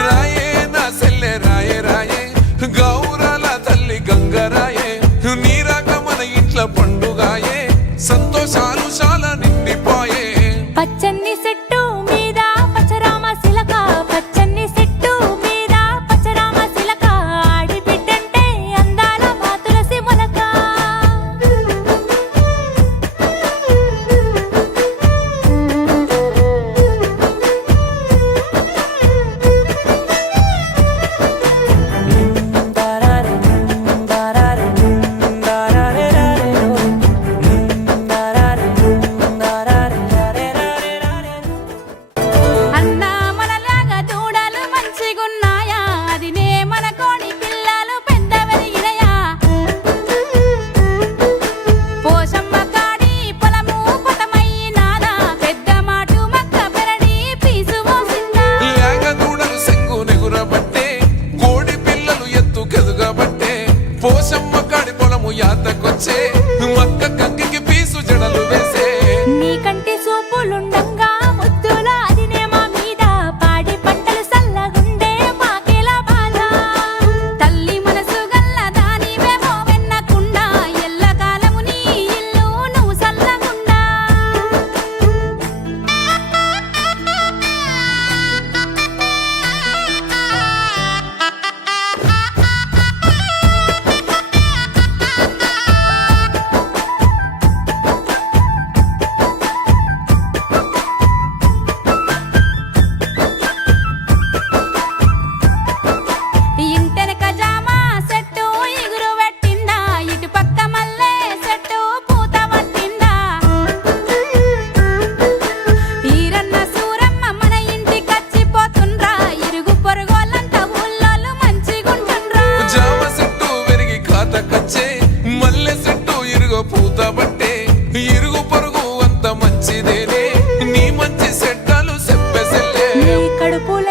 రాయే నా సెల్లె రాయే రాయే గౌరాల తల్లి గంగరాయే నీరాక మన ఇంట్లో పండుగాయే సంతోషాలు చాలా నిండిపోయే పచ్చని చెట్టు మీద పచ్చరామ శిలక పచ్చని చెట్టు మీద పచ్చరామ శిలక ఆడి బిడ్డంటే అందాల మా తులసి మొలక అన్నా మనలాగా దూడలు మంచిగున్నాయా అదినే మన కోడి పిల్లలు పెద్ద వెలిగినయా పోషమ్మ కాడి పొలము పొతమైనాదా పెద్ద మాటు మక్క పెరడి పీసు పోసిందా లేక దూడలు సెంగు నెగురబట్టే కోడి పిల్లలు ఎత్తు కెదుగబట్టే పోషమ్మ కాడి పొలము యాతకొచ్చే మక్క కంకికి పీసు జడలు వేసే నీ కంటి చూపులుండంగా ముద్దుల అదినే మా మీద పాడి పంటలు సల్లగుండే మాకేలా బాధ తల్లి మనసు గల్ల దానివేమో వెన్నకుండా ఎల్లకాలము నీ ఇల్లు నువ్వు సల్లగుండా ఇంటెనక జామ చెట్టు ఎగురు పెట్టిందా ఇటు పక్క మల్లె చెట్టు పూత పట్టిందా ఈరన్న సూరమ్మ మన ఇంటికచ్చిపోతుండ్రా ఇరుగు పొరుగోళ్ళంతా ఊళ్ళోళ్ళు మంచిగుంటుండ్రా జామ చెట్టు వెరిగి కాతకొచ్చే మల్లె చెట్టు ఇరుగో పూత పట్టే ఇరుగు పొరుగు అంత మంచిదేనే నీ మంచి చెట్టాలు చెప్పెసెల్లే నీ కడుపుల